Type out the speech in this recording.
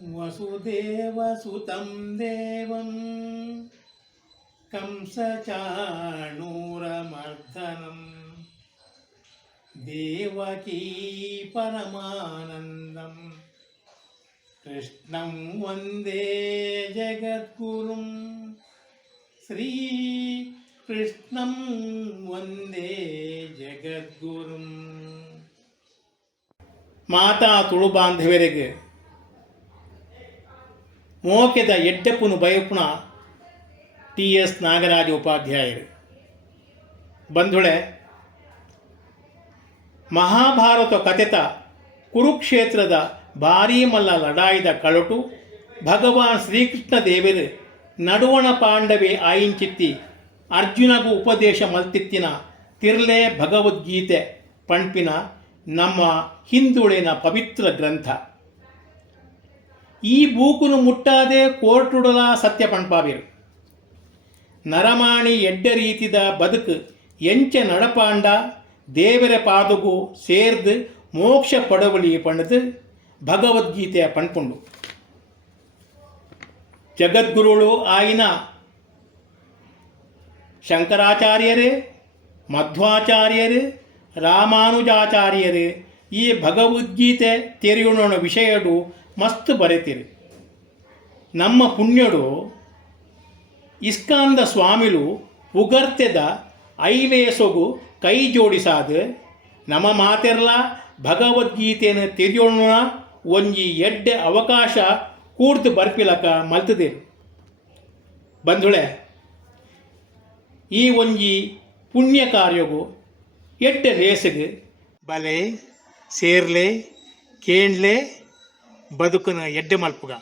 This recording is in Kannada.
वसुदेवसुतं देवं कंसचाणूरमर्दनं देवकी परमानन्दं कृष्णं वन्दे जगद्गुरुं श्रीकृष्णं वन्दे जगद्गुरुं। माता तुळु बांधवरिगे ಮೋಕೆದ ಎಡ್ಡಪ್ಪನು ಬಯಪುಣ ಟಿ.ಎಸ್. ನಾಗರಾಜ ಉಪಾಧ್ಯಾಯರು ಬಂಧುಳೆ ಮಹಾಭಾರತ ಕಥೆತ ಕುರುಕ್ಷೇತ್ರದ ಭಾರೀ ಮಲ್ಲ ಲಡಾಯಿದ ಕಳಟು ಭಗವಾನ್ ಶ್ರೀಕೃಷ್ಣ ದೇವರು ನಡುವಣ ಪಾಂಡವೆ ಆಯಿಂಚಿತ್ತಿ ಅರ್ಜುನಗೂ ಉಪದೇಶ ಮಲ್ತಿತ್ತಿನ ತಿರ್ಲೆ ಭಗವದ್ಗೀತೆ ಪಂಪಿನ ನಮ್ಮ ಹಿಂದುಳಿನ ಪವಿತ್ರ ಗ್ರಂಥ. ಈ ಬೂಕುನು ಮುಟ್ಟಾದೆ ಕೋರ್ಟುಡಲ ಸತ್ಯ ಪಣ್ಪಾವಿರು ನರಮಾಣಿ ಎಡ್ಡ ರೀತಿದ ಬದುಕು ಎಂಚ ನಡಪಾಂಡ ದೇವರ ಪಾದುಗು ಸೇರ್ದು ಮೋಕ್ಷ ಪಡವಳಿ ಪಣದು ಭಗವದ್ಗೀತೆಯ ಪಣ್ಪುಂಡು. ಜಗದ್ಗುರುಳು ಆಯಿನ ಶಂಕರಾಚಾರ್ಯರು, ಮಧ್ವಾಚಾರ್ಯರು, ರಾಮಾನುಜಾಚಾರ್ಯರು ಈ ಭಗವದ್ಗೀತೆ ತೆರೆಯೋಣ ವಿಷಯಡು ಮಸ್ತ್ ಬರೆತಿರು. ನಮ್ಮ ಪುಣ್ಯಡು ಇಸ್ಕಾಂದ ಸ್ವಾಮಿಲು ಉಗರ್ತೆದ ಐವೇಸೊಗು ಕೈ ಜೋಡಿಸಾದ ನಮ್ಮ ಮಾತೆರ್ಲ ಭಗವದ್ಗೀತೆಯನ್ನು ತೆರೆಯೋಣ ಒಂಜಿ ಎಡ್ಡ ಅವಕಾಶ ಕೂಡ್ದು ಬರ್ಪಿಲಕ ಮಲ್ತದೆ. ಬಂಧುಳೆ, ಈ ಒಂಜಿ ಪುಣ್ಯ ಕಾರ್ಯಗು ಎಡ್ಡ ಲೇಸಗು ಬಲೆ ಸೇರ್ಲೆ ಕೇಣ್ಲೆ ಬದುಕನ ಎಡ್ಡೆ ಮಲ್ಪುಗ.